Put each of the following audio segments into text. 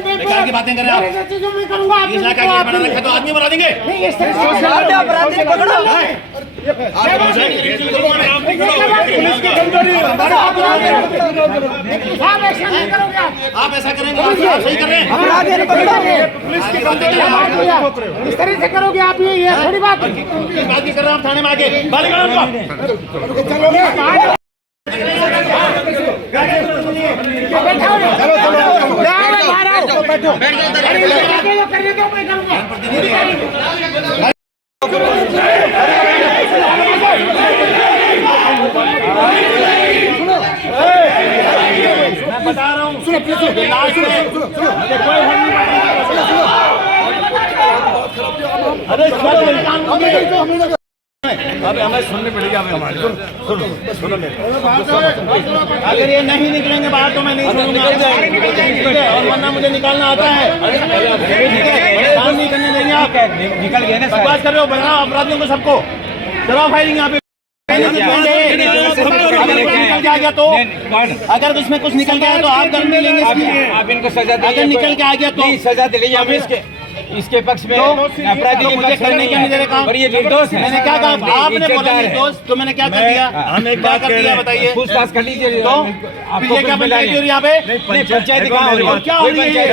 बेकार की बातें कर रहे हैं आप। चीजों में करूंगा इस लाख का गेट बना रखा है तो आदमी बना देंगे। नहीं इस तरह से अपराधी पकड़ो पुलिस की कमजोरी आप ऐसा करेंगे आप सही कर रहे हैं। अपराधी पकड़ोगे पुलिस की कमजोरी इस तरह से करोगे आप ये थोड़ी बात किस बात की कर रहे हैं आप। थाने में आके बाली मैं बता रहा हूँ अब हमें सुननी पड़ेगी। अब हमारे सुनो अगर ये नहीं निकलेंगे बाहर तो मैं नहीं सुनूंगा और वरना मुझे निकालना आता है। काम नहीं करने देंगे आप। निकल गए ना बात कर रहे हो बनाओ अपराधियों को सबको चलो फायरिंग यहाँ पे। आ गया तो अगर उसमें कुछ निकल गया तो आप दंड लेंगे। आप इनको सजा दीजिए। अगर निकल के आ गया तो सजा दिलाइए आप इसके पक्ष में अपराधी के मुझे करने के मेरे काम और ये निर्दोष है। मैंने क्या कहा आपने बोला निर्दोष तो मैंने क्या कर दिया। हम एक बात कर दिया बताइए। पूछताछ कर लीजिए तो ये क्या पंचायत हो रही यहाँ पे पंचायत कहाँ हो रही है। क्या हो रही है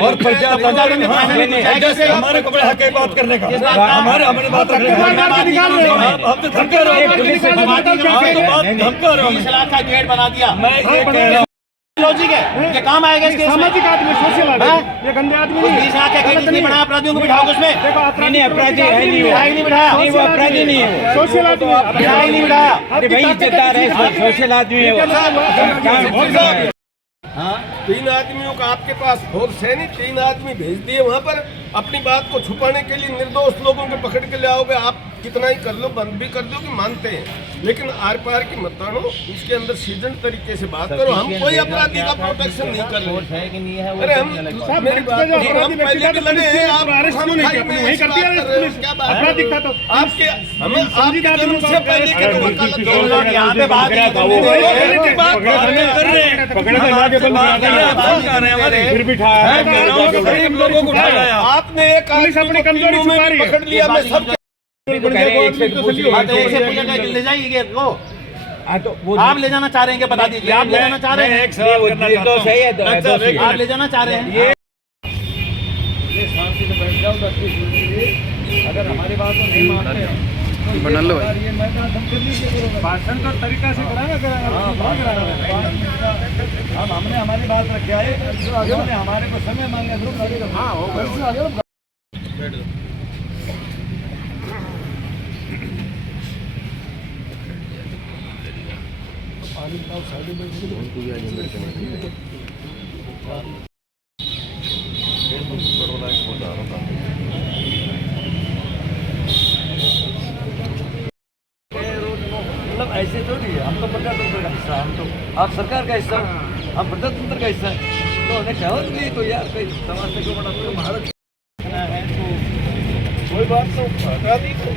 और पंचायत हमारे को बड़ा हक है बात करने का। हमारे बात रखने हम तो धमका रहे हैं। पुलिस धमका रहे हैं। 20 लाख का गेट बना दिया। मैं ये कह रहा हूँ लॉजिक है ये काम आएगा इसके सामाजिक आदमी सोशल आदमी ये गंदे आदमी नहीं 20 लाख का गेट नहीं बनाया अपराधियों को बिठाओगे उसमें। नहीं अपराधी है नहीं नहीं बिठाया नहीं वो अपराधी नहीं है। सोशल आदमी नहीं बिठाया। अरे भाई इज्जतदार है सोशल आदमी है। हाँ 3 आदमियों का आपके पास फोर्स है नहीं। 3 आदमी भेज दिए वहाँ पर अपनी बात को छुपाने के लिए। निर्दोष लोगों को पकड़ के ले आओगे आप। कितना ही कर लो बंद भी कर दो कि मानते हैं लेकिन आर पार की मत तानो। इसके अंदर सीजन तरीके से बात करो। हम कोई अपराधी का प्रोटेक्शन नहीं कर रहे। अरे हम मेरी बात हम पहले भी लड़े हैं। आप वही कर दिया क्या बात दिखता तो आपके हमें आपके जन्म से पहले के तो वकालत यहाँ पे बात फिर बिठा गरीब लोगों को उठाया आपने एक अपनी कमजोरी पकड़ लिया। मैं सब ले जाइए तो आप ले जाना चाह रहे हैं बता दीजिए। आप ले जाना चाह रहे हैं आप ले जाना चाह रहे हैं। अगर हमारी बात को नहीं मानते बना लो भाषण तो तरीका से कराना हमने हमारी बात रखी है। हमारे को समय मांगे मतलब ऐसे थोड़ी है। हम तो प्रजातंत्र का हिस्सा हम तो आप सरकार का हिस्सा हम प्रजातंत्र का हिस्सा है। तो उन्हें कहो कि तो यार कोई समाज से क्यों बना तो भारत है तो कोई बात तो अपराधी को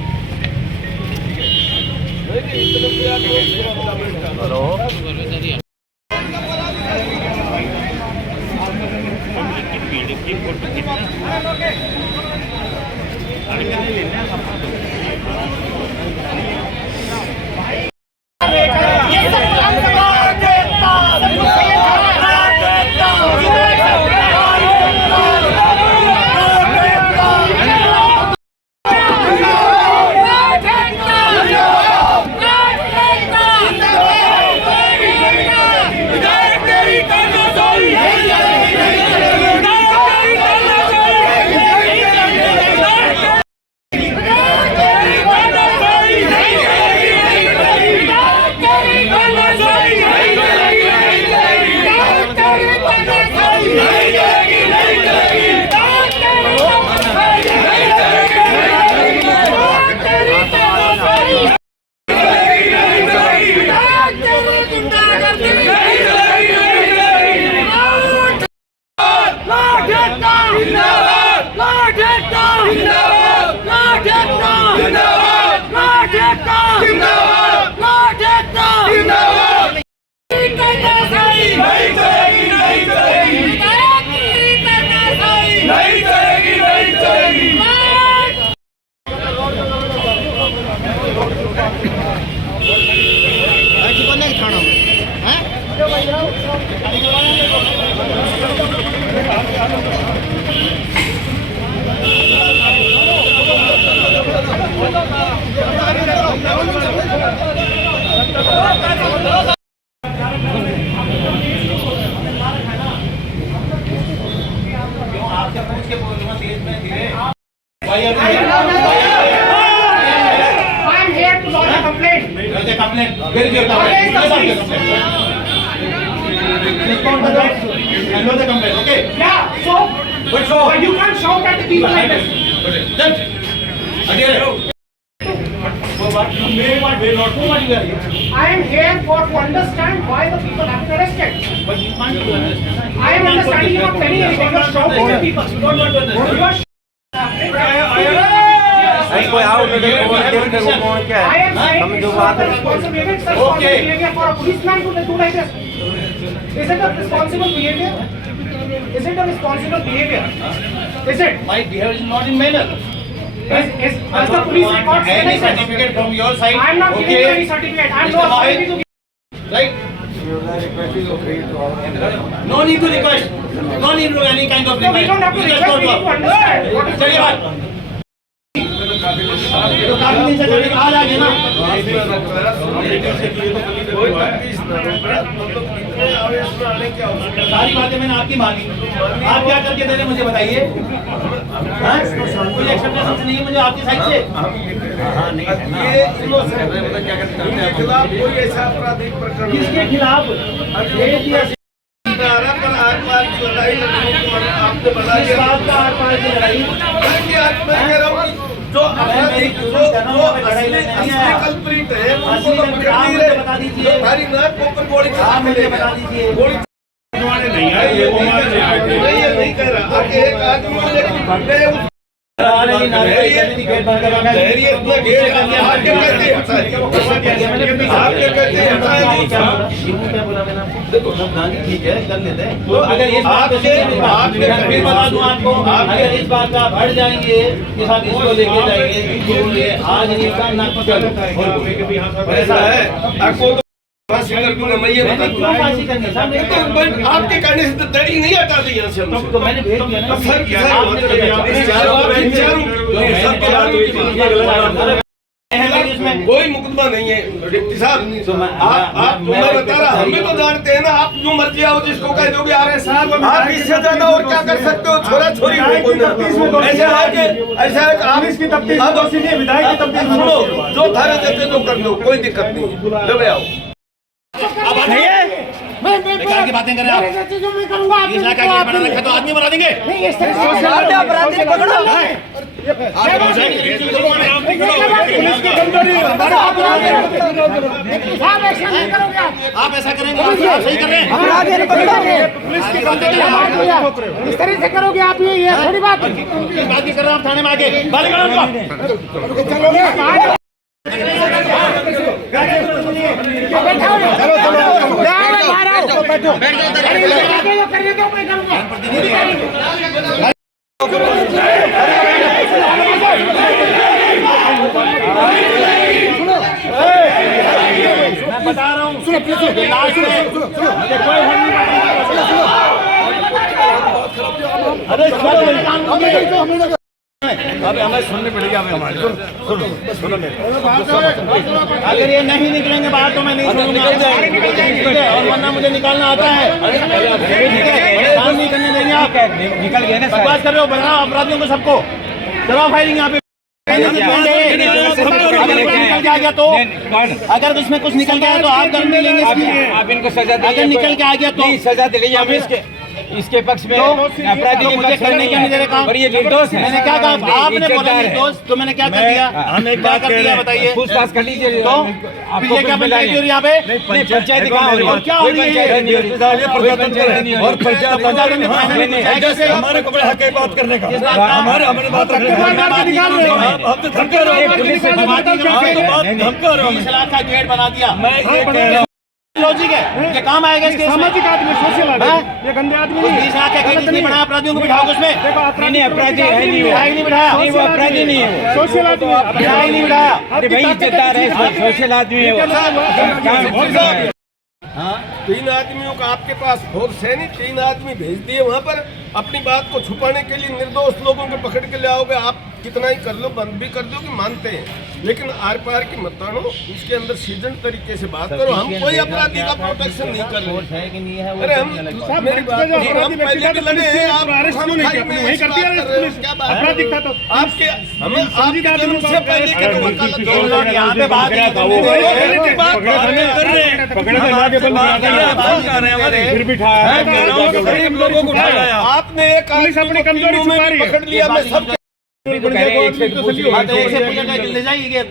आपसे पूछ के बोलूंगा तेज में धीरे I am here to lodge a complaint. Complaint फिर जो complaint okay Yeah, so But so- but you can't shout at the people like this. I am here for to understand why the people have been arrested. I am understanding you not telling anything. You are shouting at people. You are कोई आओ I am saying it's not the responsible behavior. It's the responsible behavior for a policeman to do like this. Is it a responsible behavior? Is it a responsible behavior? Is it? My behavior is not in manner. Does the police record say Any like this? certificate from your side? I am not giving you any certificate. I am Mr. not Mohit, ready to give. Right? No need to request. No need to any kind of No, we don't have to You just request. We go need to understand. What is चलिए बात तो काफी दिन से चलिए आज आ गए ना कोई तफ्तीश ना हो, मतलब इतने आवेश में आने की आवश्यकता सारी बातें मैंने आपकी मानी आप क्या करके दे रहे हैं मुझे बताइए हाँ? कोई एक्सेप्टेंस नहीं है मुझे आपकी साइड से ये innocent है। इनके खिलाफ कोई ऐसा आपराधिक प्रकरण नहीं किसके खिलाफ आ रहा, पर आर पार की लड़ाई लड़ने की आपने बना किस दिया। बात का आर पार की लड़ाई बल्कि आज मैं कह रहा हूँ कि जो आपराधिक जो असली कल्प्रिट है उनको तो पकड़ नहीं रहे। बता दीजिए हमारी नाक के ऊपर गोली चला आप के मुझे ले बता गए। दीजिए गोली नहीं नहीं कह रहा आगे एक आदमी को लेकर भागे धैर्य इतना घेर आपके कहते हैं आपके कहते हैं देखो ठीक है कर लेते हैं तो अगर इस बात से आपने फिर बता दूं आपको अगर इस बात का बढ़ जाएंगे कि साहब इसको लेके जाएंगे तो ये आज नहीं का ना ऐसा है आपको तो फांसी कर दूंगा मैं ये बता दूंगा। फांसी करनी साहब तो आपके कहने से तो दड़ी नहीं हटा दी यहाँ से हम तो मैंने भेज दिया ना सर इसमें कोई मुकदमा नहीं है डिप्टी साहब आप मैं बता रहा हमें तो जानते हैं ना आप जो मर्जी आओ जिसको कह दोगे आप इससे ज्यादा और क्या कर सकते हो छोरा छोरी हो कोई ना ऐसा है कि आप इसकी तफ्तीश विधायक की तफ्तीश सुनो जो थाने देते तो कर लो कोई दिक्कत नहीं ले आओ मैं बेकार की बातें कर रहे हैं आप। जो मैं करूंगा आप इस इलाका के बना रखा तो आदमी बना देंगे नहीं इस तरह से अपराधी पकड़ो पुलिस की कमजोरी साहब एक्शन नहीं करोगे आप ऐसा करेंगे आप सही कर रहे हैं अपराधी पकड़ोगे पुलिस की कमजोरी इस तरह से करोगे आप ये थोड़ी बात किस बात की कर रहे हैं आप थाने में आके गाली करो उनको चलोगे मैं बता रहा हूँ सुनो लास्ट में मुझे कोई हल नहीं पता अबे हमें सुननी पड़ेगी हमें हमारे सुनो अगर ये नहीं निकलेंगे बाहर तो मैं नहीं सुनूंगा और वरना मुझे निकालना आता है काम नहीं करने देंगे आप निकल गए ना बकवास कर रहे हो बनाओ अपराधियों को सबको चलो फायरिंग यहाँ पे अगर निकल के आ गया तो अगर इसमें कुछ निकल गया तो आप गर्मी लेंगे आप इनको सजा अगर निकल के आ गया तो सजा दिलाइए हम इसके पक्ष में अपराधी के मुझे पक्ष करने में क्या नहीं दे रहे काम और ये निर्दोष है। मैंने क्या कहा आपने बोला निर्दोष तो मैंने क्या कर दिया हमने क्या कर दिया बताइए पूछताछ कर लीजिए तो फिर ये क्या पंचायत हो रही है यहाँ पे पंचायत कहाँ हो रही है? और क्या हो रही है और हमारे को बड़ा हक है बात करने का हमारे बात रखने का हम तो धमका रहे हैं पुलिस से धमका रहे हैं 20 लाख का गेट बना दिया मैं ये कह रहा हूँ लॉजिक है ये काम आएगा इसके सामाजिक आदमी सोशल आदमी ये गंदे आदमी नहीं 20 लाख का गेट इसलिए बनाया अपराधियों को बिठाओ उसमें नहीं अपराधी है नहीं वो नहीं बिठाया नहीं वो अपराधी नहीं है सोशल आदमी नहीं बिठाया अरे भाई इज्जतदार है सोशल आदमी है वो तीन आदमियों का आपके पास फोर्स है नहीं, 3 आदमी भेज दिए वहां पर अपनी बात को छुपाने के लिए। निर्दोष लोगों को पकड़ के ले आओगे, आप कितना ही कर लो, बंद भी कर दो कि मानते हैं, लेकिन आर पार की मत तानो, इसके अंदर सीजन तरीके से बात करो। हम कोई अपराधी का प्रोटेक्शन नहीं कर रहे। है कि नहीं है वो अरे हम मेरी बात हम पहले भी लड़े हैं, आप अरेस्ट क्यों नहीं किया? वही कर दिया अरेस्ट, क्या बात अपराधी था तो आपके हमें आपके जुर्म से पहले के तो वकालत तुम लोग यहाँ पे बात नहीं कर रहे, फिर भी ठाया गरीब लोगों को उठाया। आपने एक पुलिस अपनी कमजोरी छुपा रही है। पकड़ लिया, मैं सब ले जाइए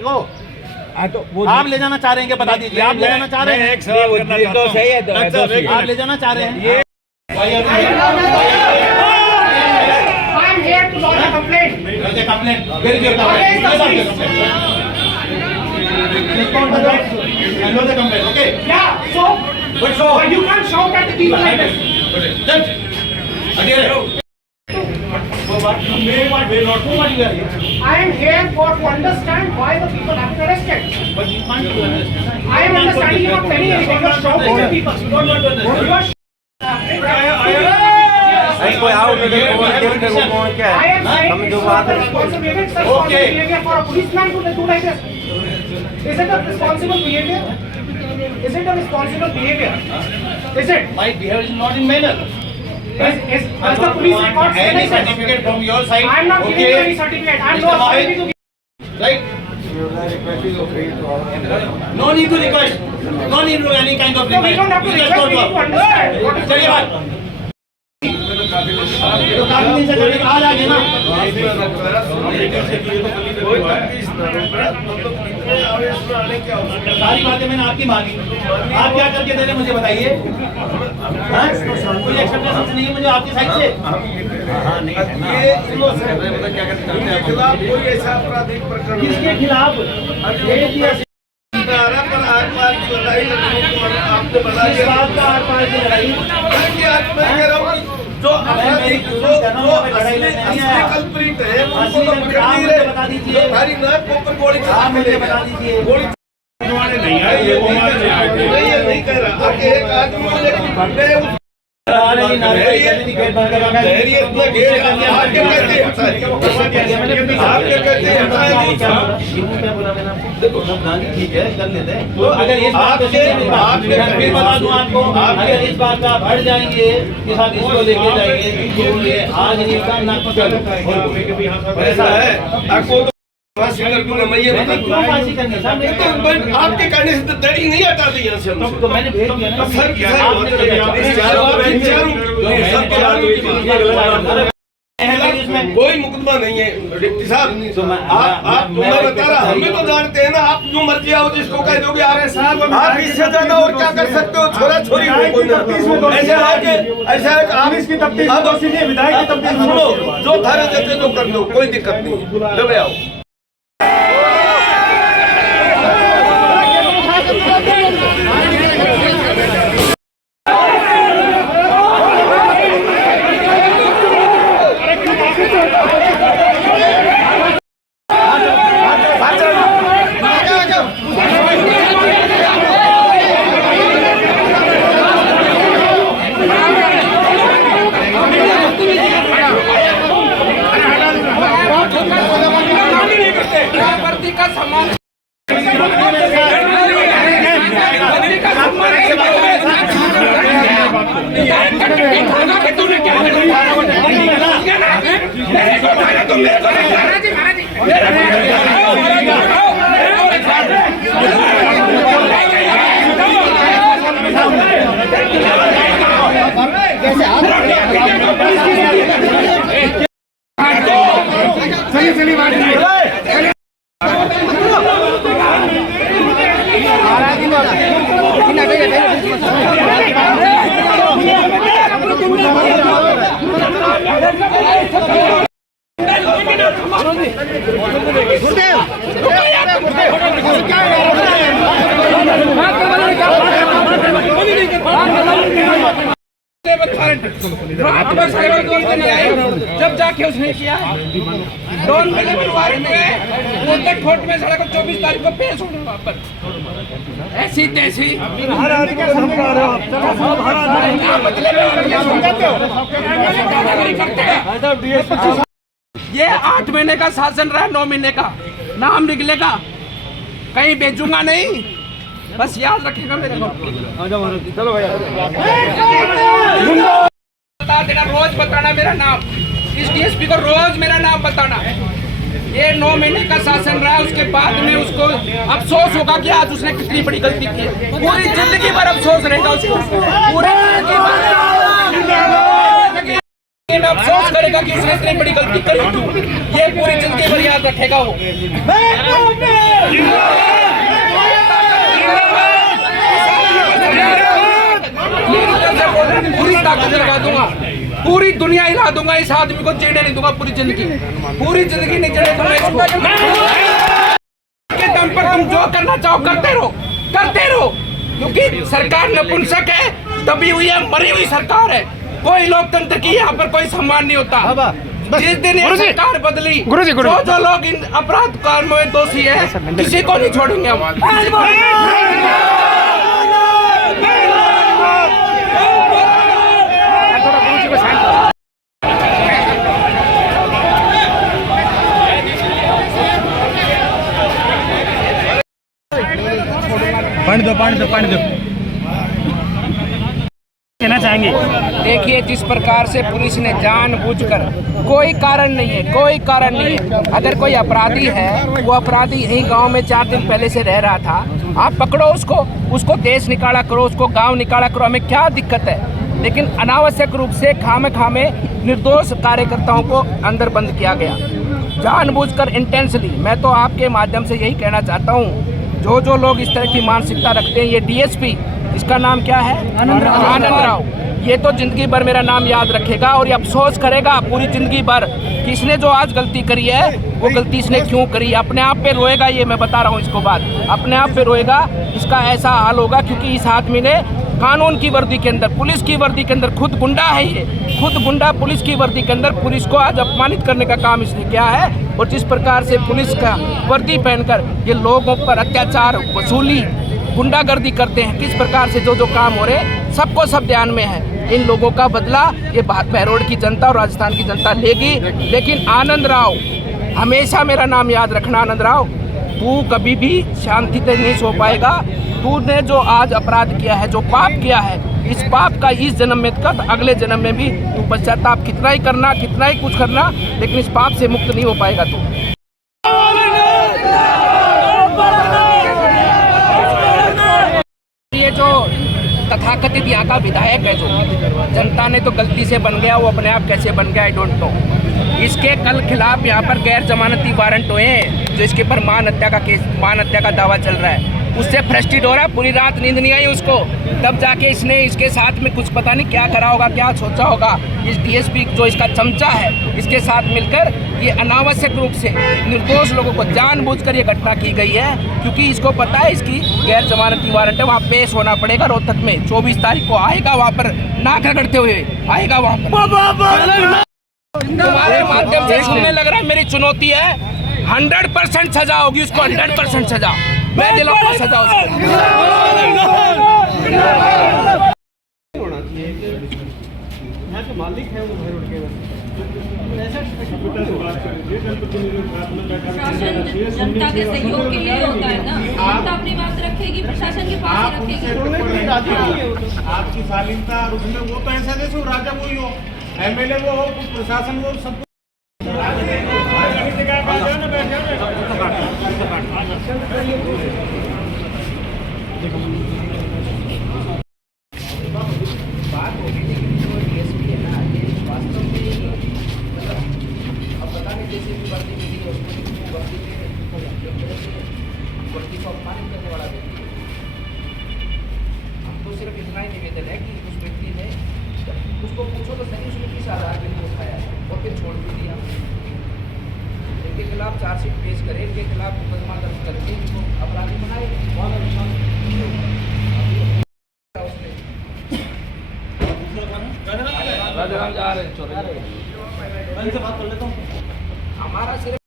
आप ले जाना चाह रहे हैं क्या? बता दीजिए, आप ले जाना चाह रहे हैं? आप ले जाना चाह रहे हैं? I am here to lodge a complaint. Yeah, so you can't shout at the people like this. I am here to understand why the people have been arrested. I am understanding you not telling anything. You are shouting at people. You are I am saying it's not the responsible behavior. It's the responsible behavior for a policeman to do like this. Is it a responsible behavior? Is it a responsible behavior? Is it? My behavior is not in manner. Does the police record say Any like this? certificate from your side? I am not giving you any certificate. I am not authority to give. Right? No need to request. No need to any kind of No, request. we don't have to You just request. go We need to understand. What is चलिए बात। तो काफी दिन से चलिए आज आ गए ना। कोई तफ्तीश ना मतलब कितने आवेश में आने की आवश्यकता सारी बातें मैंने आपकी मानी। आप क्या करके दे रहे हैं मुझे बताइए। हाँ? कोई एक्सेप्टेंस नहीं है मुझे आपकी साइड से। ये इनोसेंट है, इनके खिलाफ कोई ऐसा आपराधिक प्रकरण किसके खिलाफ? पर आर पार की लड़ाई लड़ने को आपने बता किस दिया। बात का आर पार की लड़ाई? बल्कि आज मैं कह रहा हूँ कि जो आपराधिक जो असली कल्प्रिट है उनको तो पकड़ नहीं रहे। बता दीजिए। हमारी नाक के ऊपर गोली आप मुझे बता दीजिए। गोली नहीं नहीं कह रहा। आगे एक आदमी को लेकर भाग गए, धैर्य इतना घेर आपके कहते हैं आपके कहते हैं ठीक है कर लेते हैं। तो अगर इस बात आपके फिर बता दूं आपको, अगर इस बात का बढ़ जाएंगे कि साथ इसको लेके जाएंगे तो ये आज नहीं का ना ऐसा है आपको फांसी कर दूंगा मैं ये बता दूं। फांसी करनी साहब मेरे तो आपके कहने से तो दड़ी नहीं हटा दी यहाँ से हमसे। तो मैंने भेज दिया ना सर इसमें कोई मुकदमा नहीं है डिप्टी साहब। आप मैं बता रहा, हम भी तो जानते हैं ना। आप जो मर्जी आओ जिसको कह दोगे आप इससे ज्यादा और क्या कर सकते हो? छोरा छोरी हो कोई ना। ऐसा है कि आप इसकी तफ्तीश विधायक की तफ्तीश सुनो, जो थारे देते तो कर दो, कोई दिक्कत नहीं, ले आओ। जब जाके उसने किया डॉन वारंट में कोर्ट में साढ़े को 24 तारीख को पेश होना वहाँ पर ऐसी तैसी हर आदमी को धमका रहे हो आप। चलो साहब, हर आदमी ये 8 महीने का शासन रहा, 9 महीने का नाम निकलेगा, कहीं भेजूंगा नहीं, बस याद रखेगा मेरे को। चलो भैया, बता देना, रोज बताना मेरा नाम, इस डीएसपी को रोज मेरा नाम बताना। ये 9 महीने का शासन रहा, उसके बाद में उसको अफसोस होगा कि आज उसने कितनी बड़ी गलती की है। पूरी जिंदगी भर अफसोस रहेगा उसको, पूरी जिंदगी भर अफसोस करेगा कि उसने इतनी बड़ी गलती करी क्यों। ये पूरी जिंदगी भर याद रखेगा वो। पूरी ताकत लगा दूंगा, पूरी दुनिया हिला दूंगा, इस आदमी को जीने नहीं दूंगा पूरी जिंदगी नहीं जीने दूंगा इसको। के दम पर तुम जो करना चाहो करते रहो, क्योंकि सरकार नपुंसक है, दबी हुई है, मरी हुई सरकार है। कोई लोकतंत्र की यहाँ पर कोई सम्मान नहीं होता। जिस दिन ये सरकार बदली, जो लोग इन अपराध कांडों में दोषी है, किसी को नहीं छोड़ेंगे हम। पानी दो कहना चाहेंगे। देखिए, जिस प्रकार से पुलिस ने जानबूझकर, कोई कारण नहीं है, अगर कोई अपराधी है, वो अपराधी यही गांव में 4 दिन पहले से रह रहा था, आप पकड़ो उसको देश निकाला करो, उसको गांव निकाला करो, हमें क्या दिक्कत है। लेकिन अनावश्यक रूप से खामे निर्दोष कार्यकर्ताओं को अंदर बंद किया गया, जानबूझकर, इंटेंसली। मैं तो आपके माध्यम से यही कहना चाहता हूँ, जो लोग इस तरह की मानसिकता रखते हैं, ये डीएसपी, इसका नाम क्या है, आनंद राव, ये तो जिंदगी भर मेरा नाम याद रखेगा और ये अफसोस करेगा पूरी जिंदगी भर कि इसने जो आज गलती करी है, वो गलती इसने क्यों करी। अपने आप पे रोएगा, ये मैं बता रहा हूँ इसको बात, अपने आप पे रोएगा। इसका ऐसा हाल होगा क्योंकि इस आदमी ने कानून की वर्दी के अंदर, पुलिस की वर्दी के अंदर, खुद गुंडा है ये, खुद गुंडा पुलिस की वर्दी के अंदर पुलिस को आज अपमानित करने का काम इसने किया है। और जिस प्रकार से पुलिस का वर्दी पहनकर ये लोगों पर अत्याचार, वसूली, गुंडागर्दी करते हैं, किस प्रकार से जो काम हो रहे हैं, सबको सब ध्यान में है। इन लोगों का बदला ये बहरोड की जनता और राजस्थान की जनता लेगी। लेकिन आनंद राव, हमेशा मेरा नाम याद रखना आनंद राव, तू कभी भी शांति से नहीं सो पाएगा। तूने जो आज अपराध किया है, जो पाप किया है, इस पाप का इस जन्म में कर, अगले जन्म में भी तू पश्चाताप कितना ही करना, कितना ही कुछ करना, लेकिन इस पाप से मुक्त नहीं हो पाएगा तू। ये जो तथाकथित यहाँ का विधायक है, जो जनता ने तो गलती से बन गया, वो अपने आप कैसे बन गया आई डोंट नो। इसके कल खिलाफ यहाँ पर गैर जमानती वारंट हुए हैं, जो इसके ऊपर मान हत्या का दावा चल रहा है। उससे फ्रस्ट्रेट हो रहा है, पूरी रात नींद नहीं आई उसको, तब जाके इसने इसके साथ में कुछ पता नहीं क्या करा होगा, क्या सोचा होगा। इस डीएसपी जो इसका चमचा है, इसके साथ मिलकर ये अनावश्यक रूप से निर्दोष लोगों को जानबूझकर ये घटना की गई है, क्योंकि इसको पता है इसकी गैर जमानती वारंट है। वहाँ पेश होना पड़ेगा रोहतक में, 24 तारीख को आएगा, वहाँ पर नाक रगड़ते हुए आएगा वहाँ पर। तुम्हारे माध्यम से सुनने लग रहा है, मेरी चुनौती है 100% सजा होगी उसको, 100% सजा मैं दिलाऊंगा सजा उसको। मालिक है वो भैरोड के, प्रशासन जनता के सहयोग के लिए होता है ना, जनता अपनी बात रखेगी, प्रशासन के पास रखेगी। आपकी शालीनता और उसमें वो तो ऐसा जैसे राजा वही हो, एमएलए वो हो, प्रशासन वो सब। हमको सिर्फ इतना ही निवेदन है कि उस व्यक्ति ने, उसको पूछो तो सही उसने किस आधार पे नहीं उठाया और फिर छोड़ भी दिया। इनके खिलाफ चार्जशीट पेश करें, इनके खिलाफ मुकदमा दर्ज करके इनको अपराधी बनाए। जा रहे हैं, हमारा सिर्फ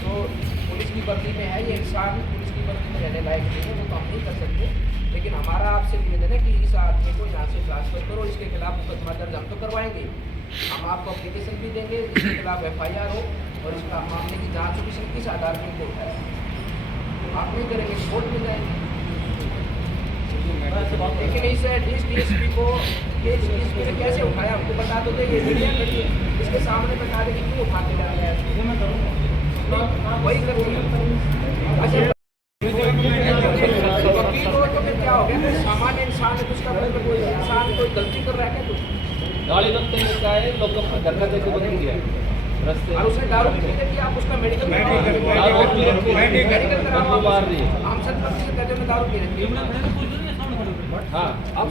तो पुलिस की वर्दी में है, ये इंसान पुलिस की वर्दी में रहने लायक नहीं है, वो तो हम नहीं कर सकते। लेकिन हमारा आपसे निवेदन है कि इस आदमी को यहाँ से ट्रांसफर करो, इसके खिलाफ मुकदमा दर्ज हम तो करवाएंगे, हम आपको एप्लीकेशन भी देंगे, इसके खिलाफ FIR हो और इसका मामले की जाँच होगी, किस आधार पर कोर्ट है आप नहीं करेंगे, कोर्ट में जाएंगे। लेकिन इस DSP को DSP ने कैसे उठाया हमको बता दो, ये मीडिया खड़ी है, इसके सामने बता दे कि क्यों उठाते जा रहे हैं, वही करूँगी। अच्छा वकील हो तो फिर क्या हो गया, कोई सामान्य इंसान है, उसका मतलब कोई इंसान कोई गलती कर रहा है क्या कुछ गाड़ी लगते में क्या है, लोग धरना देके बदल गया रस्ते और उसने दारू पी कि आप उसका मेडिकल आपको मार रही है। हम 70% कहते हैं दारू पी रही है। हाँ अब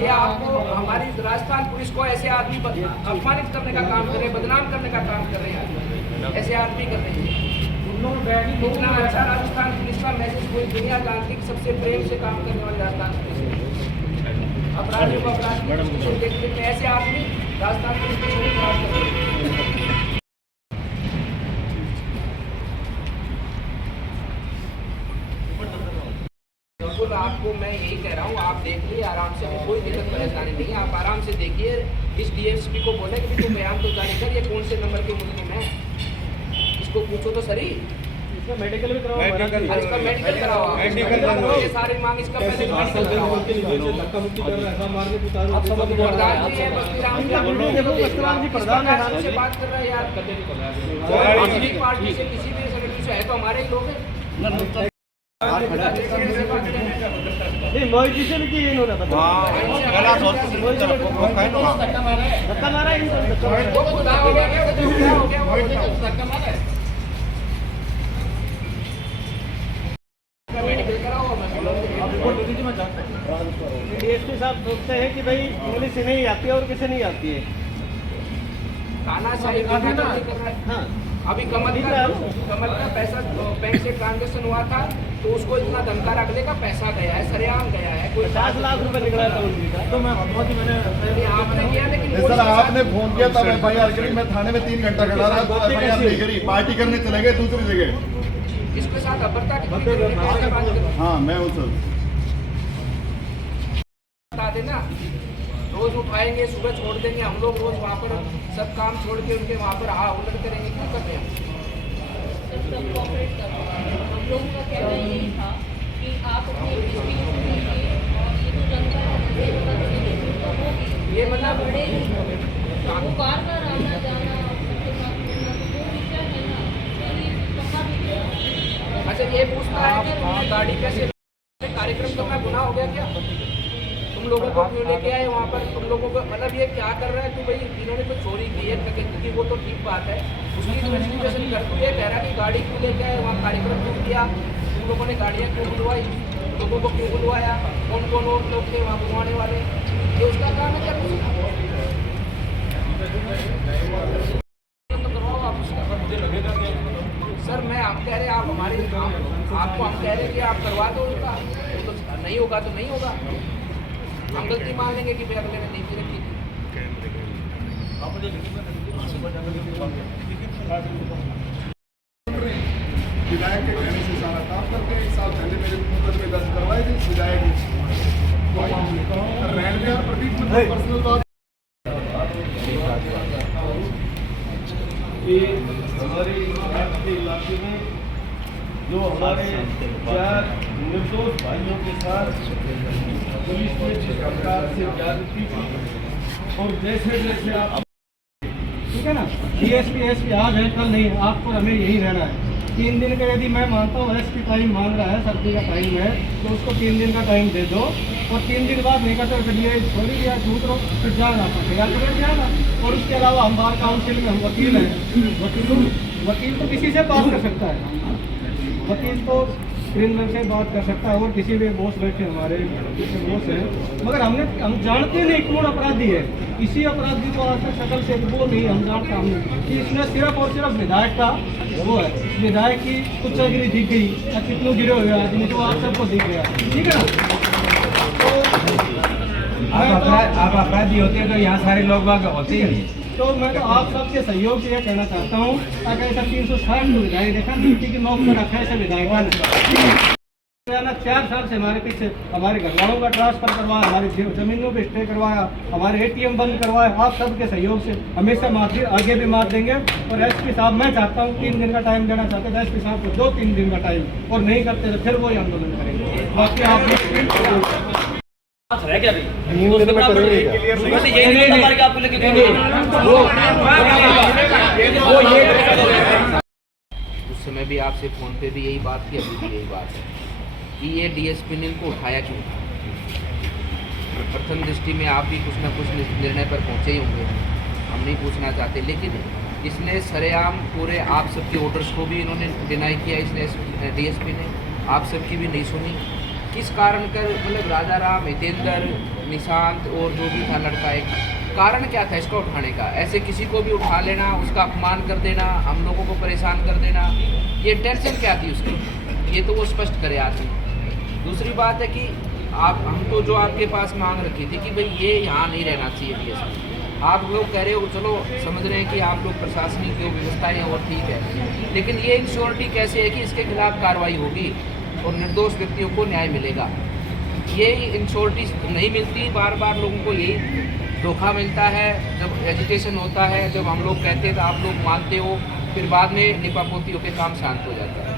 ये आपको हमारी राजस्थान पुलिस को ऐसे आदमी अपमानित करने का काम कर रहे हैं, बदनाम करने का काम कर रहे हैं, ऐसे आदमी कर रहे हैं। इतना अच्छा राजस्थान पुलिस का मैसेज पूरी दुनिया जानती है कि सबसे प्रेम से काम करने वाली राजस्थान पुलिस है। अपराधियों को अपराध देखते हैं, ऐसे आदमी राजस्थान पुलिस को नहीं खराब कर रहे हैं। बिल्कुल आपको मैं यही कह रहा हूँ, आप देख लीजिए आराम से, कोई दिक्कत परेशानी नहीं है, आप आराम से देखिए। इस DSP को बोले कि तू बयान तो जारी कर, ये कौन से नंबर के मुजरिम है, इसको पूछो तो सही। इसका मेडिकल भी करवाओ, इसका मेडिकल कराओ, ये सारी मांग इसका पहले मेडिकल कराओ। प्रधान जी है बस्तीराम जी, प्रधान से बात कर रहे हैं यार, किसी पार्टी से किसी भी संगठन से है तो हमारे ही लोग हैं। धक्का मारा मेडिकल कराओ। DSP साहब सोचते हैं कि भाई पुलिस इन्हें ही आती है और किसे नहीं आती है। तानाशाही कर रहा है। हाँ अभी कमल का पैसा बैंक से ट्रांजेक्शन हुआ था तो उसको इतना धमका रखने का पैसा गया है, सरेआम गया है, कोई 50 लाख रुपए निकला था उनकी का। तो मैं आपने किया लेकिन सर आपने फोन किया तब FIR करी, मैं थाने में 3 घंटा खड़ा रहा तो FIR नहीं करी, पार्टी करने चले गए दूसरी जगह। इसके साथ अभद्रता की बात करो। हाँ मैं हूँ सर, बता देना, रोज उठाएंगे, सुबह छोड़ देंगे, हम लोग रोज वहाँ पर सब काम छोड़ के उनके वहाँ पर उलट करेंगे, क्या करते हैं हम लोगों का कहना यही था कि आप अपने डिस्ट्रिक्ट को लीजिए और ये तो जनता है, ये मतलब बढ़ेगी, वो कार का आना जाना सबके साथ मिलना, तो वो विषय है ना, उसके लिए पक्का भी। अच्छा ये पूछता है कि तुमने गाड़ी कैसे कार्यक्रम करना गुनाह हो गया क्या, तुम लोगों को क्यों लेके आए वहाँ पर, तुम लोगों को मतलब ये क्या कर रहा है कि भाई इन्होंने कोई चोरी की है डकैती की, वो तो ठीक बात है, उसकी इन्वेस्टिगेशन कर ये कह रहा है कि गाड़ी क्यों लेके आए वहाँ, कार्यक्रम क्यों किया, तुम लोगों ने गाड़ियाँ क्यों बुलवाई, लोगों को क्यों बुलवाया, कौन कौन और लोग थे वहाँ बुलवाने वाले, ये उसका काम है क्या कुछ करवाओ आप उसका। सर मैं हम कह रहे हैं आप हमारे आपको हम कह रहे हैं कि आप करवा दो उसका, तो नहीं होगा तो नहीं होगा, हम गलती मान लेंगे कि भाई अगले में नहीं पी रखी थी। विधायक के कहने से सारा काम करते हैं। 1 साल पहले मेरे मुकदमे दर्ज करवाए थे विधायक रहने और प्रदीप में पर्सनल बात। हमारे इलाके में जो हमारे 4 निर्दोष भाइयों के साथ पुलिस ने जिस प्रकार से ज्यादती की और जैसे जैसे आप ठीक है ना, DSP SP आज है कल नहीं, आपको हमें यही रहना है। 3 दिन का यदि मैं मानता हूँ SP टाइम मांग रहा है, सर्दी का टाइम है, तो उसको 3 दिन का टाइम दे दो और 3 दिन बाद नहीं करते फिर ये छोड़ी दिया छूट रो फिर जाना तैयार कर जाना। और उसके अलावा हम बार काउंसिल में हम वकील हैं, वकील तो किसी से बात कर सकता है, वकील तो क्रिमिनल से बात कर सकता है और किसी भी बॉस बैठे हमारे बॉस हैं, मगर हम जानते नहीं कौन अपराधी है। इसी अपराधी को आज तक शकल से वो नहीं हम जानते हमने कि इसने सिर्फ और सिर्फ विधायक का वो है, विधायक की कुछ गिरी दिख गई या कितनों गिरे हुए आदमी तो आप सबको दिख गया, ठीक है ना। तो आप अपराधी होते हैं तो यहाँ सारे लोग बाग होते ही तो मैं तो आप सबके सहयोग से ये कहना चाहता हूँ, अगर ऐसा 360 विधायक देखा ड्यूटी की नौक पर रखा है ऐसे विधायकों ने 4 साल से हमारे पीछे हमारे घर वालों का ट्रांसफर करवाया, हमारी जमीनों पे स्टे करवाया, हमारे ATM बंद करवाया। आप सबके सहयोग से हमेशा माफी आगे भी मार देंगे। और SP साहब मैं चाहता हूँ 3 दिन का टाइम देना चाहते थे SP साहब को 2-3 दिन का टाइम, और नहीं करते तो फिर वही आंदोलन करेंगे। बाकी आप रह गया भाई उसके बराबर वैसे यही नहीं नंबर के आपको लेके उस समय भी आपसे फ़ोन पे भी यही बात थी, अभी भी यही बात है कि ये DSP ने इनको उठाया क्यों। प्रथम दृष्टि में आप भी कुछ ना कुछ निर्णय पर पहुंचे ही होंगे, हम नहीं पूछना चाहते, लेकिन इसने सरेआम पूरे आप सबके ऑर्डर्स को भी इन्होंने डिनाई किया। इसने DSP ने आप सबकी भी नहीं सुनी। किस कारण कर मतलब राजा राम, हितेंद्र, निशांत और जो भी था लड़का, एक कारण क्या था इसका उठाने का? ऐसे किसी को भी उठा लेना, उसका अपमान कर देना, हम लोगों को परेशान कर देना, ये टेंशन क्या थी उसकी? ये तो वो स्पष्ट करे आदमी। दूसरी बात है कि हम तो जो आपके पास मांग रखी थी कि भाई ये यहाँ नहीं रहना चाहिए DSP। आप लोग कह रहे हो, चलो समझ रहे हैं कि आप लोग प्रशासनिक जो व्यवस्था है और ठीक है, लेकिन ये इंश्योरिटी कैसे है कि इसके खिलाफ कार्रवाई होगी और निर्दोष व्यक्तियों को न्याय मिलेगा? ये इंश्योरिटी नहीं मिलती, बार बार लोगों को यही धोखा मिलता है। जब एजिटेशन होता है, जब हम लोग कहते हैं तो आप लोग मानते हो, फिर बाद में लिपापोती होकर काम शांत हो जाता है,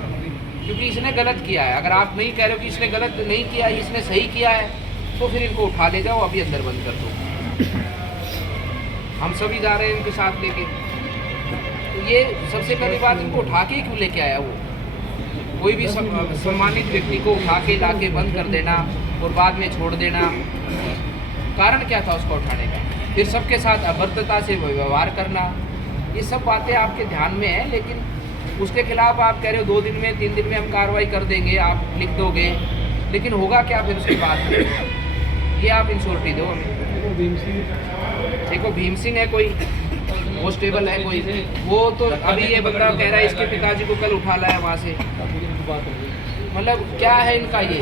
क्योंकि इसने गलत किया है। अगर आप नहीं कह रहे हो कि इसने गलत नहीं किया, इसने सही किया है, तो फिर इनको उठा ले जाओ, अभी अंदर बंद कर दो। हम सभी जा रहे हैं इनके साथ लेके। तो ये सबसे पहली बात, इनको उठा के क्यों लेके आया वो? कोई भी सम्मानित व्यक्ति को उठा के लाके बंद कर देना और बाद में छोड़ देना, कारण क्या था उसको उठाने का? फिर सबके साथ अभद्रता से व्यवहार करना, ये सब बातें आपके ध्यान में है, लेकिन उसके खिलाफ आप कह रहे हो 2 दिन में 3 दिन में हम कार्रवाई कर देंगे, आप लिख दोगे, लेकिन होगा क्या फिर उसके बाद? ये आप इंश्योरिटी दो हमें। देखो भीम सिंह है कोई, कॉन्स्टेबल है कोई, वो तो अभी ये बंदा कह रहा है इसके पिताजी को कल उठा लाया वहाँ से। मतलब क्या है इनका? ये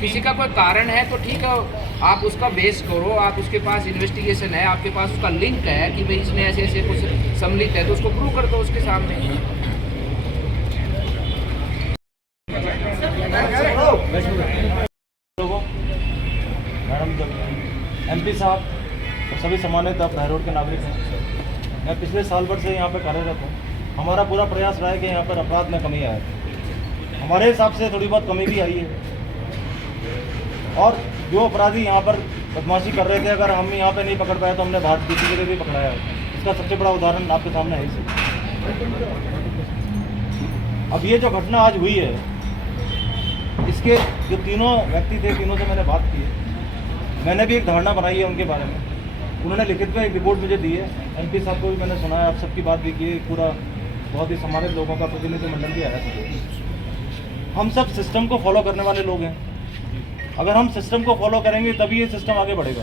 किसी का कोई कारण है तो ठीक है, आप उसका बेस करो, आप उसके पास इन्वेस्टिगेशन है, आपके पास उसका लिंक है कि भाई इसने ऐसे ऐसे कुछ सम्मिलित है, तो उसको प्रूव कर दो उसके सामने। मैडम, MP साहब और सभी सम्मानित आप बहरोड के नागरिक हैं। मैं पिछले साल भर से यहाँ पर कार्यरत हूँ। हमारा पूरा प्रयास रहा है कि यहाँ पर अपराध में कमी आए। हमारे हिसाब से थोड़ी बहुत कमी भी आई है, और जो अपराधी यहाँ पर बदमाशी कर रहे थे, अगर हम यहाँ पे नहीं पकड़ पाए तो हमने बाहर किसी के लिए भी पकड़ाया है। इसका सबसे बड़ा उदाहरण आपके सामने है इसे। अब ये जो घटना आज हुई है, इसके जो तीनों व्यक्ति थे, तीनों से मैंने बात की है, मैंने भी एक धारणा बनाई है उनके बारे में। उन्होंने लिखित में एक रिपोर्ट मुझे दी है। MP साहब को भी मैंने सुना है, आप सबकी बात भी की, पूरा बहुत ही सम्मानित लोगों का प्रतिनिधिमंडल भी आया था। हम सब सिस्टम को फॉलो करने वाले लोग हैं। अगर हम सिस्टम को फॉलो करेंगे तभी ये सिस्टम आगे बढ़ेगा,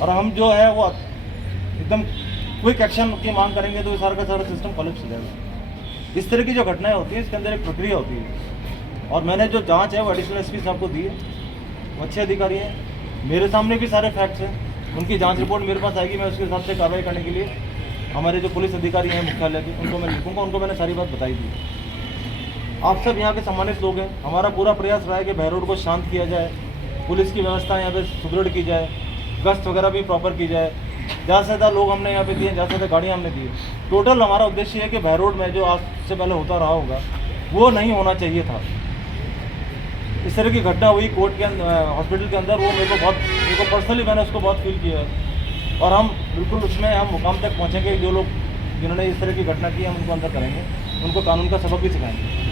और हम जो है वो एकदम क्विक एक्शन की मांग करेंगे तो सारा का सारा सिस्टम कोलैप्स हो जाएगा। इस तरह की जो घटनाएं होती हैं, इसके अंदर एक प्रक्रिया होती है, और मैंने जो जांच है वो एडिशनल SP साहब को दी है। वो अच्छे अधिकारी हैं, मेरे सामने भी सारे फैक्ट्स हैं। उनकी जांच रिपोर्ट मेरे पास आएगी, मैं उसके हिसाब से कार्रवाई करने के लिए हमारे जो पुलिस अधिकारी हैं मुख्यालय के, उनको मैं लिखूँगा, उनको मैंने सारी बात बताई दी। आप सब यहाँ के सम्मानित लोग हैं। हमारा पूरा प्रयास रहा है कि बहरोड को शांत किया जाए, पुलिस की व्यवस्था यहाँ पे सुदृढ़ की जाए, गश्त वगैरह भी प्रॉपर की जाए। ज़्यादा से ज़्यादा लोग हमने यहाँ पे दिए, ज़्यादा से ज़्यादा गाड़ियाँ हमने दी। टोटल हमारा उद्देश्य है कि बहरोड में जो आज से पहले होता रहा होगा वो नहीं होना चाहिए था। इस तरह की घटना हुई कोर्ट के अंदर, हॉस्पिटल के अंदर, वो मेरे को पर्सनली मैंने उसको बहुत फील किया है, और हम बिल्कुल उसमें हम मुकाम तक पहुँचेंगे। जो लोग जिन्होंने इस तरह की घटना की हम उनको अंदर करेंगे, उनको कानून का सबक भी सिखाएंगे।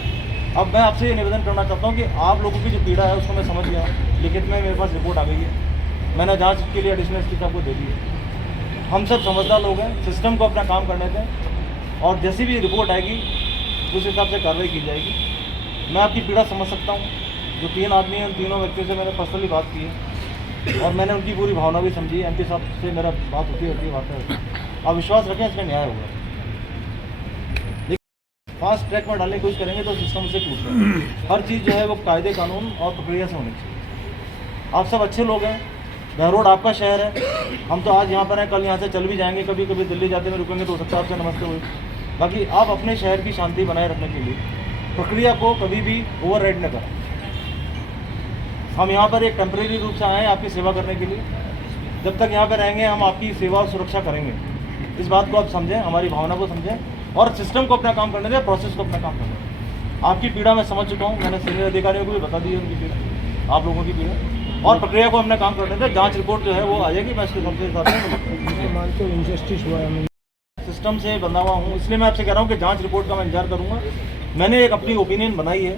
अब मैं आपसे ये निवेदन करना चाहता हूँ कि आप लोगों की जो पीड़ा है उसको मैं समझ गया, लिखित में मेरे पास रिपोर्ट आ गई है, मैंने जांच के लिए एडिशनल SP साहब को दे दी है। हम सब समझदार लोग हैं, सिस्टम को अपना काम करने दें, और जैसी भी रिपोर्ट आएगी उस हिसाब से कार्रवाई की जाएगी। मैं आपकी पीड़ा समझ सकता हूँ। जो 3 आदमी हैं, उन तीनों व्यक्तियों से मैंने पर्सनली बात की है, और मैंने उनकी पूरी भावना भी समझी। MP साहब से मेरा बात होती है, वार्ता होती है। आप विश्वास रखें, इसका न्याय होगा। फास्ट ट्रैक में डालने की कोशिश करेंगे तो सिस्टम से टूट जाएगा। हर चीज़ जो है वो कायदे कानून और प्रक्रिया से होनी चाहिए। आप सब अच्छे लोग हैं, बहरोड आपका शहर है, हम तो आज यहाँ पर हैं, कल यहाँ से चल भी जाएंगे, कभी कभी दिल्ली जाते में रुकेंगे तो हो सकता है आपसे नमस्ते हुई। बाकी आप अपने शहर की शांति बनाए रखने के लिए प्रक्रिया को कभी भी ओवर राइड न करें। हम यहाँ पर एक टेम्परेरी रूप से आए हैं आपकी सेवा करने के लिए। जब तक यहाँ पर रहेंगे हम आपकी सेवा और सुरक्षा करेंगे। इस बात को आप समझें, हमारी भावना को समझें और सिस्टम को अपना काम करने दें, प्रोसेस को अपना काम करने दें। आपकी पीड़ा मैं समझ चुका हूँ, मैंने सीनियर अधिकारियों को भी बता दी है उनकी पीड़ा, आप लोगों की पीड़ा, और प्रक्रिया को हमने काम करने दें। जांच रिपोर्ट जो है वो आ जाएगी, मैं इसके सबसे सिस्टम से बंधा हुआ हूँ, इसलिए मैं आपसे कह रहा हूँ कि जांच रिपोर्ट का मैं इंतजार करूँगा। मैंने एक अपनी ओपिनियन बनाई है,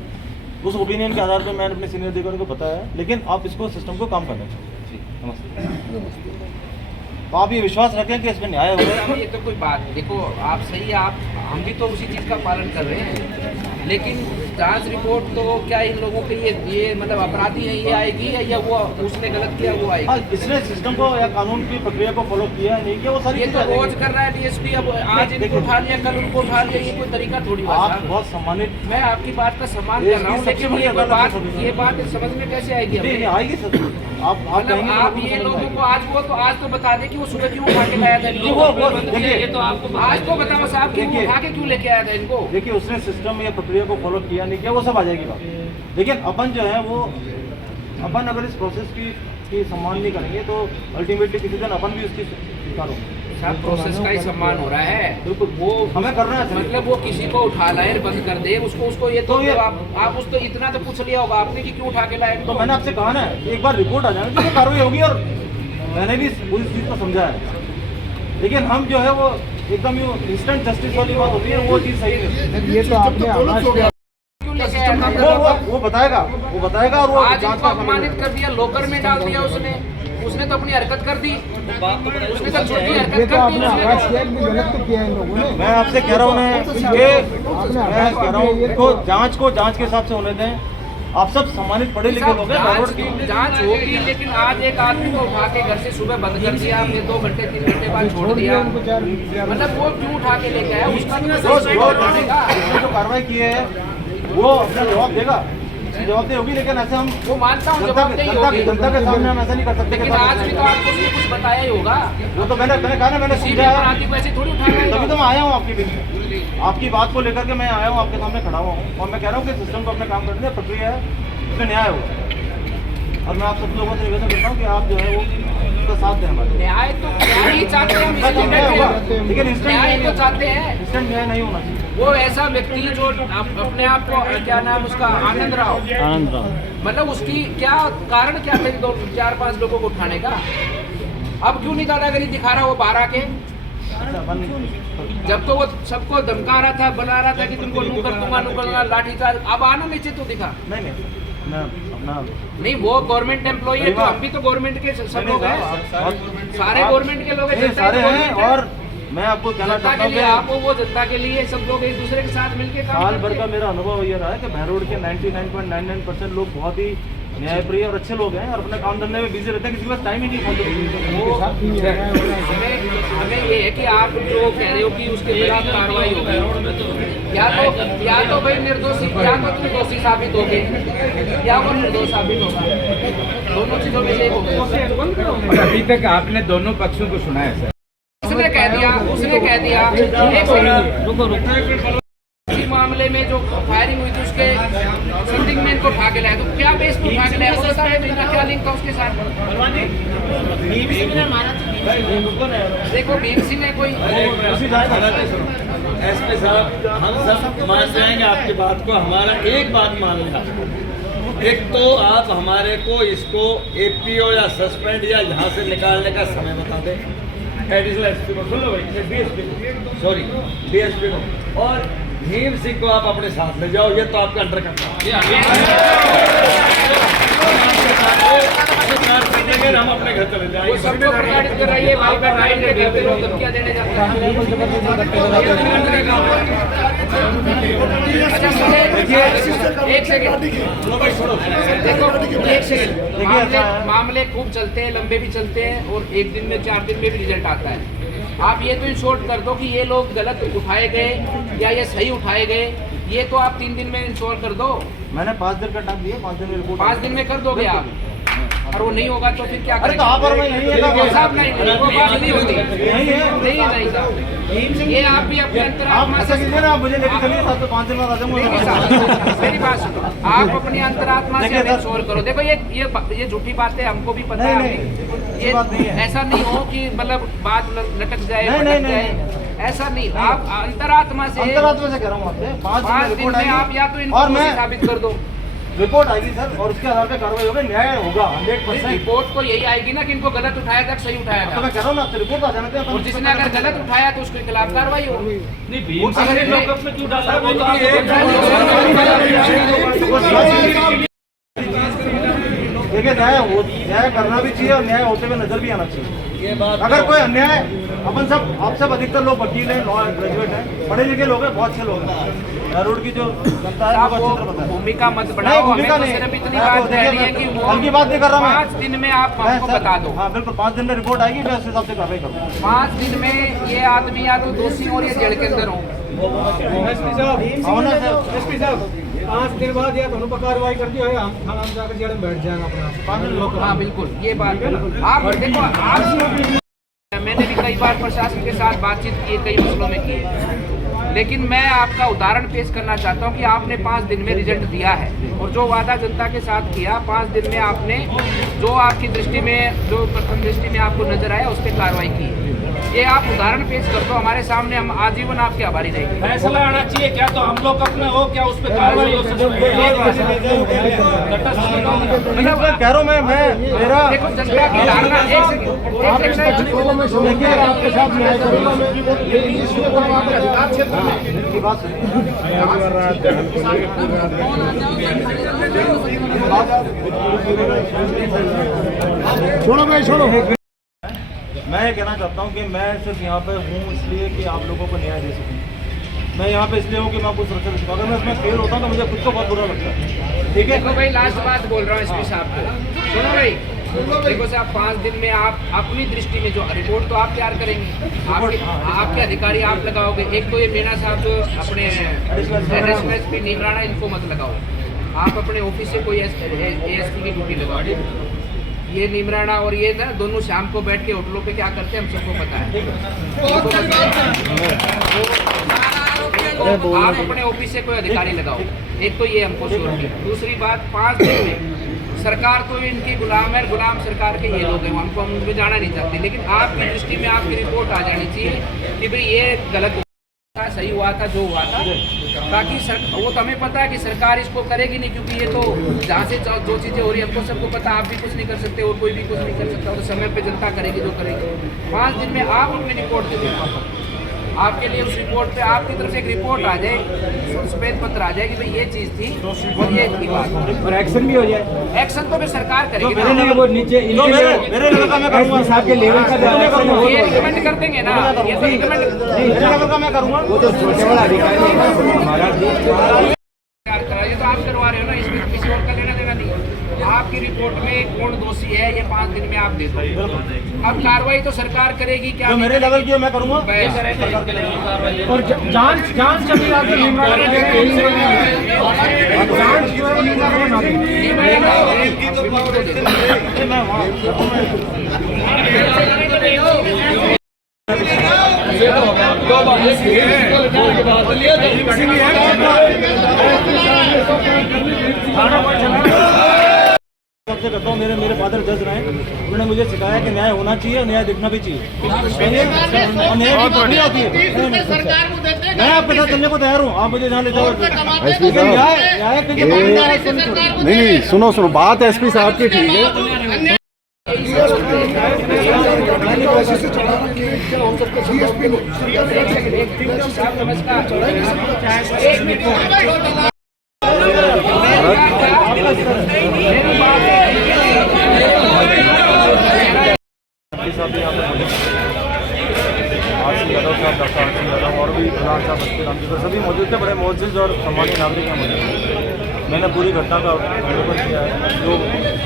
उस ओपिनियन के आधार पर मैंने अपने सीनियर अधिकारियों को बताया है, लेकिन आप इसको सिस्टम को काम करना चाहिए। नमस्ते। तो आप ये विश्वास रखें कि इसमें न्याय होगा। ये तो कोई बात, देखो आप सही, आप हम भी तो उसी चीज़ का पालन कर रहे हैं, लेकिन जांच रिपोर्ट तो क्या इन लोगों के ये मतलब अपराधी है ये आएगी या वो उसने गलत किया वो आएगी? हाँ, इसने सिस्टम को या कानून की प्रक्रिया को फॉलो किया नहीं किया, वो सारी ये तो रोज कर रहा है डीएसपी। अब आज इनको उठा लिया, कल उनको उठा लिया, ये कोई तरीका थोड़ी बात आप है। बहुत सम्मानित, मैं आपकी बात का सम्मान कर रहा हूँ, लेकिन ये बात समझ में कैसे आएगी? नहीं आएगी सर। आप मतलब आप ये लोगों को आज तो बता दें कि वो सुबह क्यों उठा के लाया था इनको? वो देखिए, ये तो आपको आज तो बताओ साहब कि वो उठा के क्यों लेके आया था इनको? देखिए उसने सिस्टम या प्रक्रिया को फॉलो किया नहीं किया, वो सब आ जाएगी बात। लेकिन अपन जो है वो अपन अगर इस प्रोसेस की सम्मान नहीं करेंगे तो अल्टीमेटली किसी दिन अपन भी उसकी शिकार होंगे। सब प्रोसेस का ही सम्मान हो रहा है, बिल्कुल वो हमें करना है। मतलब वो किसी को उठा लाए बंद कर दे उसको ये तो आप उस तो इतना तो पूछ लिया होगा आपने कि क्यों उठा के लाए? तो मैंने आपसे कहा ना, एक बार रिपोर्ट आ जाए तो कार्रवाई होगी, और मैंने भी पूरी चीज़ को समझा है। लेकिन हम जो है वो एकदम इंस्टेंट जस्टिस वाली बात होती है, वो चीज़ सही है। ये तो आपने क्यों लेके आया था? वो बताएगा और वो आज इनको अपमानित कर दिया, लोकर में डाल दिया उसने तो अपनी हरकत कर दी, उसने तो छोटी हरकत कर दी उसने। मैं आपसे कह रहा हूँ मैं कह रहा हूँ तो जांच के हिसाब से होने दें। आप सब सम्मानित पढ़े लिखे लोग हैं, जांच होगी, लेकिन आज एक आदमी को उठा के घर से सुबह बंद कर दिया आपने, 2 घंटे 3 घंटे बाद छोड़ दिया, मतलब वो क्यों उठा के लेके आया? उसका जो कार्रवाई की है वो अपना जवाब देगा, जवाबदेही होगी। लेकिन ऐसे हम वो मानता हूँ जनता के सामने हम ऐसा नहीं कर सकते। लेकिन आज भी तो आपको उसने कुछ बताया ही होगा। वो तो मैंने कहा ना, मैंने समझाया ऐसे थोड़ी उठा रहा है। तभी तो मैं आया हूँ आपके बीच, आपकी बात को लेकर के मैं आया हूँ, आपके सामने खड़ा हुआ हूँ, और मैं कह रहा हूँ कि सिस्टम को अपने काम करने दें, प्रक्रिया है उसमें न्याय होगा। और मैं आप सब लोगों से निवेदन करता हूँ कि आप जो है वो उसका साथ दें हमारे। न्याय तो न्याय चाहते हैं, लेकिन न्याय तो चाहते हैं, इंस्टेंट न्याय नहीं होना चाहिए। वो ऐसा व्यक्ति जो अपने आप को, क्या नाम उसका, आनंद राव, मतलब उसकी क्या कारण क्या थे 4-5 लोगों को उठाने का? अब क्यों नहीं दादागिरी दिखा रहा वो बाहर आके? जब तो वो सबको धमका रहा था, बना रहा था कि तुमको नू कर दूंगा लाठी चार्ज, अब आना नीचे तो दिखा नहीं। वो गवर्नमेंट एम्प्लॉई है, तो हम भी तो गवर्नमेंट के सब लोग हैं, सारे गवर्नमेंट के लोग हैं, सारे हैं। और मैं आपको कहना चाहता हूँ कि आप वो जनता के लिए सब लोग एक दूसरे के साथ मिलकर काम साल भर का मेरा अनुभव ये रहा है कि बहरोड के 99.99% लोग बहुत ही न्यायप्रिय और अच्छे लोग हैं और अपने काम धंधे में बिजी रहते हैं, किसी के पास टाइम ही नहीं हमें ये है कि आप जो कह रहे हो कि उसके खिलाफ कार्रवाई होगी, या तो भाई निर्दोषी, या तो तुम दोषी साबित होगे या वो निर्दोष साबित होगा, दोनों चीजों में से एक होगा। अभी तक आपने दोनों पक्षों को सुना है सर? उसने कह दिया इसी मामले में जो फायरिंग हुई थी उसके संदिग्ध में इनको उठा के लाया, तो क्या बेस पे उठा के लाया? वो बताया इनका क्या लिंक था उसके साथ? देखो भीम सिंह ने कोई एसपी साहब, हम सब मान जाएंगे आपकी बात को, हमारा एक बात मान लें, एक तो आप हमारे को इसको एपीओ या सस्पेंड या यहाँ से निकालने का समय बता दें, एडिशनल एसपी को, सुन लो भाई, डीएसपी को, और भीम सिंह को आप अपने साथ ले जाओ, ये तो आपका अंडर करता है, हम अपने घर चले जाएंगे। सबको प्रताड़ित कर रही है, भाई बहन राइट के घर पे लोग धमकियां देने जाते हैं। एक सेकंड देखो, एक सेकंड, मामले खूब चलते हैं, लंबे भी चलते हैं, और एक दिन में 4 दिन में भी रिजल्ट आता है। आप ये तो इन शॉर्ट कर दो कि ये लोग गलत उठाए गए या ये सही उठाए गए, ये तो आप 3 दिन में इंश्योर कर दो। मैंने 5 दिन का टाइम दिया, 5 दिन में रिपोर्ट, 5 दिन में कर दोगे आप? और वो नहीं होगा तो फिर क्या करेंगे? कहाँ पर मैं यही है साहब नहीं, वो बात नहीं होती। नहीं साहब, ये आप भी अपने अंतरात्मा से ना मुझे लेके चलिए 7 से 5 दिन बाद आ नहीं साहब, मेरी बात सुनो, आप अपनी अंतरात्मा से हमें शोर करो। देखो ये झूठी बातें हमको भी पता है, ये ऐसा नहीं हो कि मतलब बात लटक जाए, ऐसा नहीं। आप अंतरात्मा से कह रहा हूँ आपसे 5 दिन में आप या तो इनको साबित कर दो, रिपोर्ट आएगी सर और उसके आधार पर कार्रवाई होगी, न्याय होगा 100%। रिपोर्ट तो यही आएगी ना कि इनको गलत उठाया था, सही उठाया तो था। मैं कह रहा हूँ ना, आपसे रिपोर्ट आ जाने दें। और जिसने अगर गलत उठाया तो उसके खिलाफ कार्रवाई होगी। देखिए न्याय करना भी चाहिए और न्याय होते हुए नजर भी आना चाहिए। अगर कोई अन्याय, अपन सब आप सब अधिकतर लोग वकील हैं, लॉ ग्रेजुएट हैं, पढ़े लिखे लोग हैं, बहुत अच्छे लोग हैं। रोड की जो जनता है आप वो भूमिका मत बढ़ाओ, हमें तो सिर्फ इतनी बात कह रही है कि वो हल्की बात नहीं कर रहा मैं। 5 दिन में आप हमको बता दो। हाँ बिल्कुल, 5 दिन में रिपोर्ट आएगी, मैं उस हिसाब से कार्रवाई करूँगा। 5 दिन में ये आदमी या तो दोषी और ये जेल के अंदर हो। एसपी साहब 5 दिन बाद या दोनों पर कार्रवाई कर दी हम थाना में जाकर जेल में बैठ जाएंगे अपना। हाँ बिल्कुल, ये बात आप देखो, आप मैंने भी कई बार प्रशासन के साथ बातचीत की है, कई मसलों में की है, लेकिन मैं आपका उदाहरण पेश करना चाहता हूँ कि आपने 5 दिन में रिजल्ट दिया है और जो वादा जनता के साथ किया 5 दिन में आपने जो आपकी दृष्टि में, जो प्रथम दृष्टि में आपको नजर आया उस पर कार्रवाई की है। ये आप उदाहरण पेश कर दो हमारे सामने, हम आजीवन आपके आभारी रहेंगे। फैसला आना चाहिए क्या, तो हम लोग अपने हो क्या उस पर कार्रवाई हो सकती मैं कह रहा हूँ मैं मेरा देखो जनता की धारणा आपके साथ न्याय करूँगा छोड़ो भाई छोड़ो। मैं ये कहना चाहता हूँ कि मैं सिर्फ यहाँ पे हूँ इसलिए कि आप लोगों को न्याय दे सकूँ। मैं यहाँ पे इसलिए हूँ कि मैं आपको सुरक्षा दे सकूँ। अगर मैं इसमें फेल होता हूँ तो मुझे खुद को बहुत बुरा लगता है। ठीक है, देखो भाई लास्ट बात बोल रहा हूँ एसपी साहब को, सुनो भाई, देखो साहब 5 दिन में आप अपनी दृष्टि में जो रिपोर्ट तो आप तैयार करेंगे, आपके अधिकारी आप लगाओगे। एक तो ये मीणा साहब जो अपने एसपी नीमराणा, इनको मत लगाओ। आप अपने ऑफिस से कोई एएसपी की ड्यूटी लगाओ। ये नीमराणा और ये ना दोनों शाम को बैठ के होटलों पे क्या करते हैं हम सबको पता है। आप अपने ऑफिस से कोई अधिकारी लगाओ। एक तो ये हमको श्योर किया। दूसरी बात 5 दिन में सरकार तो इनकी गुलाम है, गुलाम सरकार के ये लोग हैं, हमको हम उनमें जाना नहीं चाहते, लेकिन आपकी दृष्टि में आपकी रिपोर्ट आ जानी चाहिए कि भाई ये गलत हुआ था, सही हुआ था, जो हुआ था, ताकि वो तो हमें पता है कि सरकार इसको करेगी नहीं, क्योंकि ये तो जहाँ से जो चीज़ें हो रही है हमको सबको पता, आप भी कुछ नहीं कर सकते और कोई भी कुछ नहीं कर सकता, तो समय पे जनता करेगी जो करेगी। 5 दिन में आप अपनी रिपोर्ट दे दें, आपके लिए उस रिपोर्ट पे आपकी तरफ से एक रिपोर्ट आ जाए, श्वेत पत्र आ जाए कि भाई ये चीज़ थी और ये थी बात, और एक्शन भी हो जाए। एक्शन तो फिर सरकार करेगी ना। वो नीचे मेरे लेवल का मैं करूँगा, साहब के लेवल का ये रिकमेंड कर देंगे ना, ये तो रिकमेंड मेरे लेवल का मैं करूँगा। वो तो छोटे बड़ा अधिकारी हमारा ये तो आप करवा रहे हो ना, इसमें किसी और का लेना देना नहीं। आपकी रिपोर्ट में कौन दोषी है ये 5 दिन में आप दे दो। अब कार्रवाई तो सरकार करेगी, क्या जो मेरे लेवल की मैं करूँगा। और जांच चली सबसे कहता हूँ, मेरे फादर जज रहे हैं, उन्होंने मुझे सिखाया कि न्याय होना चाहिए और न्याय दिखना भी चाहिए। और न्याय की प्रक्रिया होती है। मैं आपके साथ चलने को तैयार हूँ, आप मुझे जहाँ ले जाओ। नहीं सुनो बात एसपी साहब की ठीक है। आरसी यादव साहब, डॉक्टर आरसी यादव और भी प्रधान साहब, बच्चे नाम के सभी मौजूद थे। बड़े मोअज़्ज़िज़ और सम्मानित नागरिक हैं मौजूद। मैंने पूरी घटना का अवलोकन किया है, जो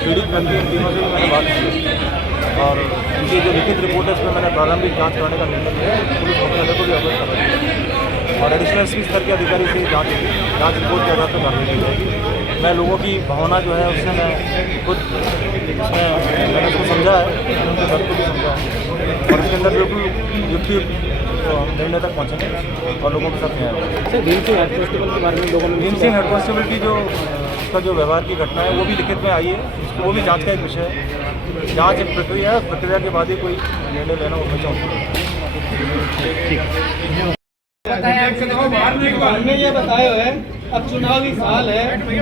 पीड़ित व्यक्ति इन तीनों से भी मैंने बात की और उनकी जो लिखित रिपोर्ट है उस पर मैंने प्रारंभिक जाँच करने का निर्णय लिया है। पुलिस मुख्यालय को भी अवगत करवाई और एडिशनल एसपी स्तर के अधिकारी से जाँच रिपोर्ट के आधार पर कार्रवाई की जाएगी। मैं लोगों की भावना जो है उससे मैं खुद मैंने उसको समझा है, उनके दर्द को भी समझा है और उसके अंदर बिल्कुल युक्ति निर्णय तक पहुँचेंगे और लोगों के साथ न्याय होगा। भीम सिंह हेड कांस्टेबल के बारे में लोगों ने भीम सिंह हेड कांस्टेबल की जो उसका जो व्यवहार की घटना है वो भी लिखित में आई है, वो भी जांच का एक विषय है। जांच एक प्रक्रिया है, प्रक्रिया के बाद ही कोई निर्णय लेना उसमें चाहूँगा। हमने ये बताया है अब चुनावी साल है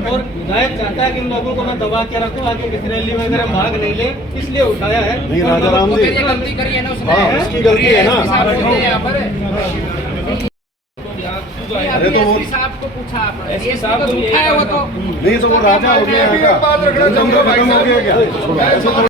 और विधायक चाहता है कि इन लोगों को मैं दबा के रखूं आगे किसी रैली वगैरह भाग नहीं ले, इसलिए उठाया है। नहीं राजाराम जी, गलती करी है ना उसने, हाँ उसकी गलती है ना। अरे तो वो साहब को पूछा आपने, एसपी साहब को उठाया वो तो नहीं तो वो राजा हो गया, खत्म हो गया क्या?